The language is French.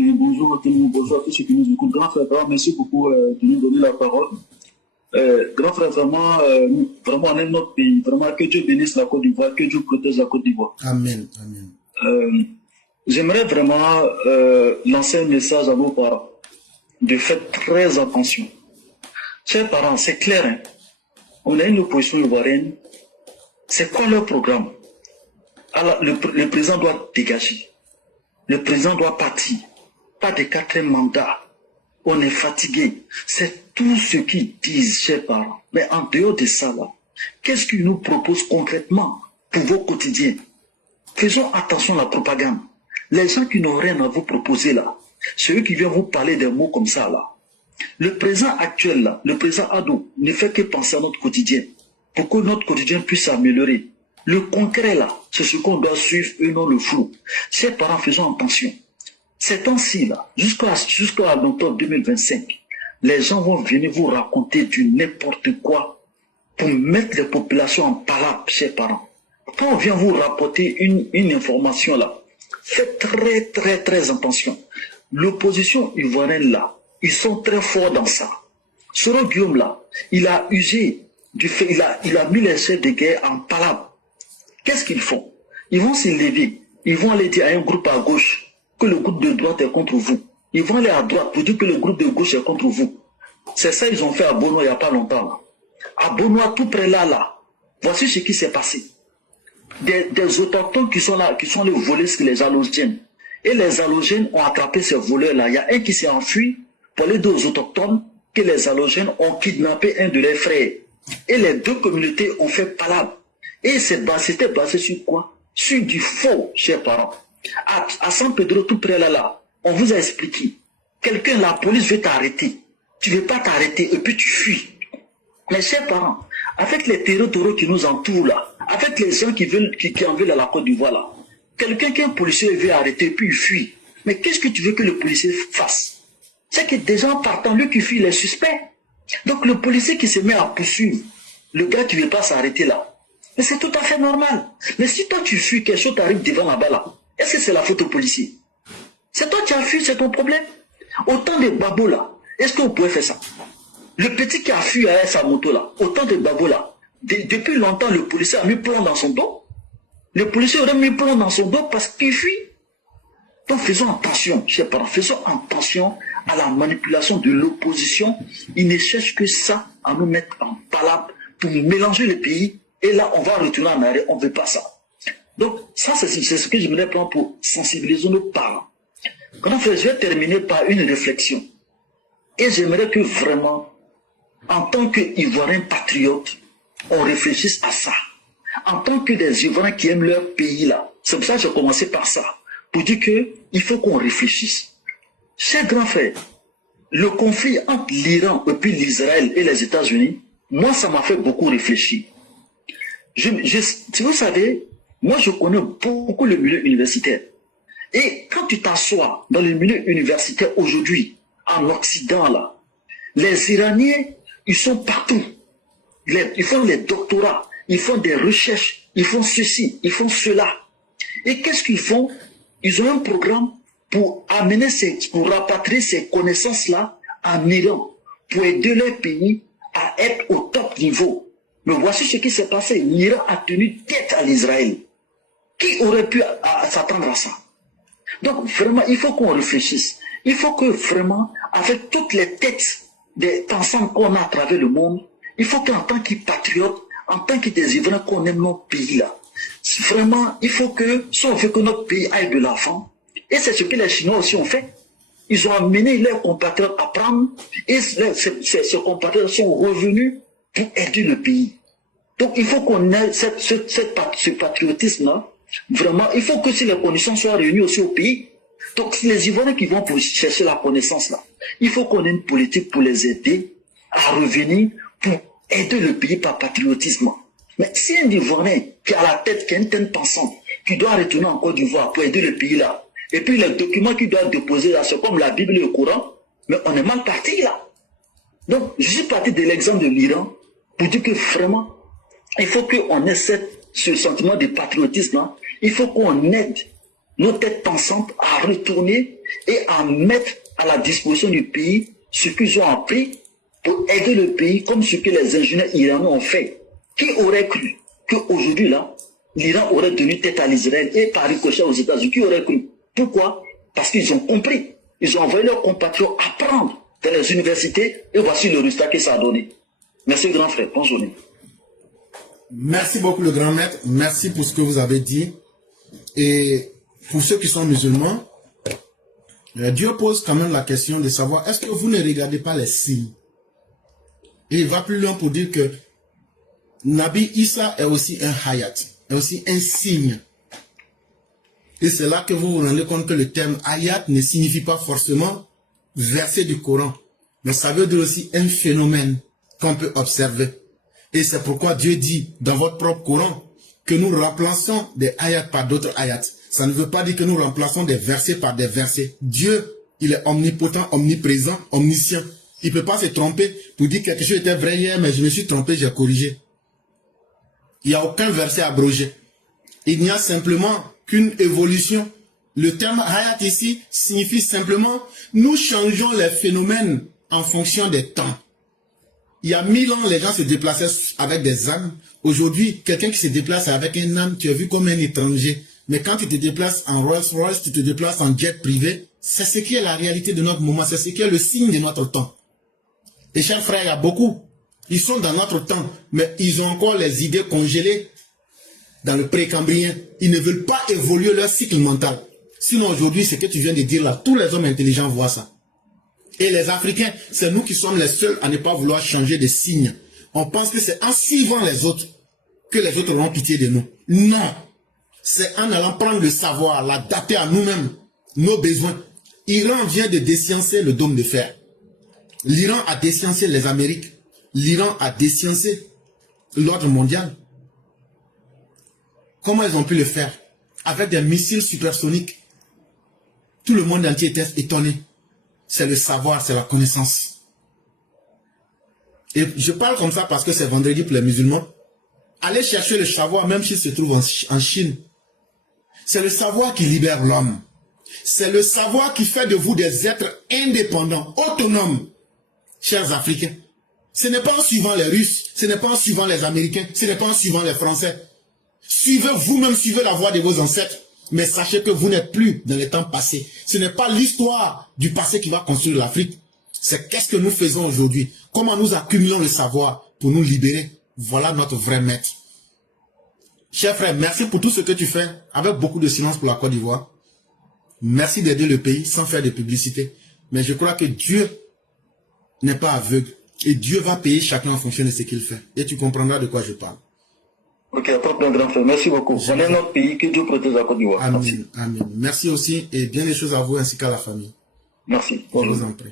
bonjour à tout le monde, bonjour à tous ceux qui nous écoutent. Grand frère, merci beaucoup de nous donner la parole. Grand frère, vraiment, vraiment, on aime notre pays. Vraiment, que Dieu bénisse la Côte d'Ivoire, que Dieu protège la Côte d'Ivoire. Amen. Amen. J'aimerais vraiment lancer un message à vos parents. De faire très attention. Chers parents, c'est clair, hein? On a une opposition ivoirienne. C'est quoi leur programme? Alors, le président doit dégager. Le président doit partir. Pas de 4e mandat. On est fatigué. C'est tout ce qu'ils disent, chers parents. Mais en dehors de ça, là, qu'est-ce qu'ils nous proposent concrètement pour vos quotidiens? Faisons attention à la propagande. Les gens qui n'ont rien à vous proposer là, ceux qui viennent vous parler des mots comme ça là. Le président actuel là, le président Adou, ne fait que penser à notre quotidien. Pour que notre quotidien puisse s'améliorer. Le concret là, c'est ce qu'on doit suivre et non le flou. Chers parents, faisons attention. Ces temps-ci là, jusqu'à l'automne 2025, les gens vont venir vous raconter du n'importe quoi pour mettre les populations en palabre, chers parents. Quand on vient vous rapporter une information là, faites très attention. L'opposition ivoirienne là, ils sont très forts dans ça. Soro Guillaume là, il a usé du fait, il a mis les chefs de guerre en palabre. Qu'est-ce qu'ils font? Ils vont se lever, ils vont aller dire à un groupe à gauche que le groupe de droite est contre vous. Ils vont aller à droite pour dire que le groupe de gauche est contre vous. C'est ça qu'ils ont fait à Bonoa il n'y a pas longtemps là. À Bonoa, tout près là. Voici ce qui s'est passé. Des autochtones qui sont là, qui sont les voleurs, les halogènes. Et les halogènes ont attrapé ces voleurs-là. Il y a un qui s'est enfui pour les deux autochtones que les halogènes ont kidnappé un de leurs frères. Et les deux communautés ont fait palabre. Et c'était basé sur quoi? Sur du faux, chers parents. À San Pedro, tout près là, on vous a expliqué. Quelqu'un, la police veut t'arrêter. Tu ne veux pas t'arrêter et puis tu fuis. Mais chers parents, avec les terreaux qui nous entourent là, avec les gens qui en veulent à la Côte d'Ivoire là, quelqu'un qu'un policier veut arrêter puis il fuit. Mais qu'est-ce que tu veux que le policier fasse? C'est que des gens partant, lui qui fuit, il est suspect. Donc le policier qui se met à poursuivre, le gars qui ne veut pas s'arrêter là. Mais c'est tout à fait normal. Mais si toi tu fuis, quelque chose t'arrive devant là-bas là, est-ce que c'est la faute au policier? C'est toi qui as fui, c'est ton problème. Autant de babos là, est-ce qu'on pouvait faire ça? Le petit qui a fui avec sa moto là, autant de babos là, depuis longtemps le policier a mis plomb dans son dos. Le policier aurait mis plomb dans son dos parce qu'il fuit. Donc faisons attention, chers parents, faisons attention à la manipulation de l'opposition. Ils ne cherchent que ça à nous mettre en palabre pour mélanger le pays. Et là, on va retourner en arrière, on ne veut pas ça. Donc, ça, c'est ce que je voulais prendre pour sensibiliser nos parents. Quand je vais terminer par une réflexion. Et j'aimerais que vraiment, en tant qu'Ivoiriens patriotes, on réfléchisse à ça. En tant que des Ivoiriens qui aiment leur pays là. C'est pour ça que j'ai commencé par ça. Pour dire qu'il faut qu'on réfléchisse. Chers grands frères, le conflit entre l'Iran et puis l'Israël et les États-Unis, moi, ça m'a fait beaucoup réfléchir. Si vous savez, moi je connais beaucoup le milieu universitaire. Et quand tu t'assois dans le milieu universitaire aujourd'hui, en Occident là, les Iraniens, ils sont partout. Ils font les doctorats, ils font des recherches, ils font ceci, ils font cela. Et qu'est-ce qu'ils font? Ils ont un programme pour amener pour rapatrier ces connaissances-là en Iran, pour aider leur pays à être au top niveau. Mais voici ce qui s'est passé. L'Iran a tenu tête à l'Israël. Qui aurait pu s'attendre à ça? Donc vraiment, il faut qu'on réfléchisse. Il faut que vraiment, avec toutes les têtes des ensembles qu'on a à travers le monde, il faut qu'en tant que patriotes, en tant que des Ivoiriens, qu'on aime notre pays là. Vraiment, il faut que, si on veut que notre pays aille de l'avant, et c'est ce que les Chinois aussi ont fait, ils ont amené leurs compatriotes à prendre, et ces compatriotes sont revenus pour aider le pays. Donc il faut qu'on ait ce patriotisme-là. Vraiment, il faut que si les conditions soient réunies aussi au pays. Donc les Ivoiriens qui vont pour chercher la connaissance-là, il faut qu'on ait une politique pour les aider à revenir, pour aider le pays par patriotisme. Mais si un Ivoirien qui a la tête, qui a une tête pensante, qui doit retourner en Côte d'Ivoire pour aider le pays là, et puis les documents qu'il doit déposer là, c'est comme la Bible et le Coran, mais on est mal parti là. Donc je suis parti de l'exemple de l'Iran, pour dire que vraiment, il faut qu'on ait ce sentiment de patriotisme. Hein. Il faut qu'on aide nos têtes pensantes à retourner et à mettre à la disposition du pays ce qu'ils ont appris pour aider le pays comme ce que les ingénieurs iraniens ont fait. Qui aurait cru qu'aujourd'hui là, l'Iran aurait donné tête à l'Israël et par ricochet aux États-Unis? Qui aurait cru? Pourquoi? Parce qu'ils ont compris. Ils ont envoyé leurs compatriotes apprendre dans les universités et voici le résultat que ça a donné. Merci grand frère, bonne journée. Merci beaucoup le grand maître, merci pour ce que vous avez dit. Et pour ceux qui sont musulmans, Dieu pose quand même la question de savoir, est-ce que vous ne regardez pas les signes? Et il va plus loin pour dire que Nabi Issa est aussi un hayat, est aussi un signe. Et c'est là que vous vous rendez compte que le terme hayat ne signifie pas forcément verset du Coran, mais ça veut dire aussi un phénomène qu'on peut observer. Et c'est pourquoi Dieu dit dans votre propre Coran que nous remplaçons des ayats par d'autres ayats. Ça ne veut pas dire que nous remplaçons des versets par des versets. Dieu, il est omnipotent, omniprésent, omniscient. Il ne peut pas se tromper pour dire quelque chose était vrai hier, mais je me suis trompé, j'ai corrigé. Il n'y a aucun verset abrogé. Il n'y a simplement qu'une évolution. Le terme hayat ici signifie simplement nous changeons les phénomènes en fonction des temps. Il y a 1000 ans, les gens se déplaçaient avec des âmes. Aujourd'hui, quelqu'un qui se déplace avec un âme, tu es vu comme un étranger. Mais quand tu te déplaces en Rolls-Royce, tu te déplaces en jet privé, c'est ce qui est la réalité de notre moment, c'est ce qui est le signe de notre temps. Et chers frères, il y a beaucoup. Ils sont dans notre temps, mais ils ont encore les idées congelées dans le précambrien. Ils ne veulent pas évoluer leur cycle mental. Sinon aujourd'hui, ce que tu viens de dire là, tous les hommes intelligents voient ça. Et les Africains, c'est nous qui sommes les seuls à ne pas vouloir changer de signe. On pense que c'est en suivant les autres que les autres auront pitié de nous. Non. C'est en allant prendre le savoir, l'adapter à nous-mêmes, nos besoins. L'Iran vient de désciencer le dôme de fer. L'Iran a désciencé les Amériques. L'Iran a désciencé l'ordre mondial. Comment ils ont pu le faire? Avec des missiles supersoniques. Tout le monde entier était étonné. C'est le savoir, c'est la connaissance. Et je parle comme ça parce que c'est vendredi pour les musulmans. Allez chercher le savoir, même s'il se trouve en Chine. C'est le savoir qui libère l'homme. C'est le savoir qui fait de vous des êtres indépendants, autonomes, chers Africains. Ce n'est pas en suivant les Russes, ce n'est pas en suivant les Américains, ce n'est pas en suivant les Français. Suivez vous-même, suivez la voie de vos ancêtres. Mais sachez que vous n'êtes plus dans les temps passés. Ce n'est pas l'histoire du passé qui va construire l'Afrique. C'est qu'est-ce que nous faisons aujourd'hui. Comment nous accumulons le savoir pour nous libérer. Voilà notre vrai maître. Chers frères, merci pour tout ce que tu fais avec beaucoup de silence pour la Côte d'Ivoire. Merci d'aider le pays sans faire de publicité. Mais je crois que Dieu n'est pas aveugle. Et Dieu va payer chacun en fonction de ce qu'il fait. Et tu comprendras de quoi je parle. Ok, pas de grand frère. Merci beaucoup. On est notre pays, que Dieu protège la Côte d'Ivoire. Amen, amen. Merci aussi et bien des choses à vous ainsi qu'à la famille. Merci. Je vous en prie.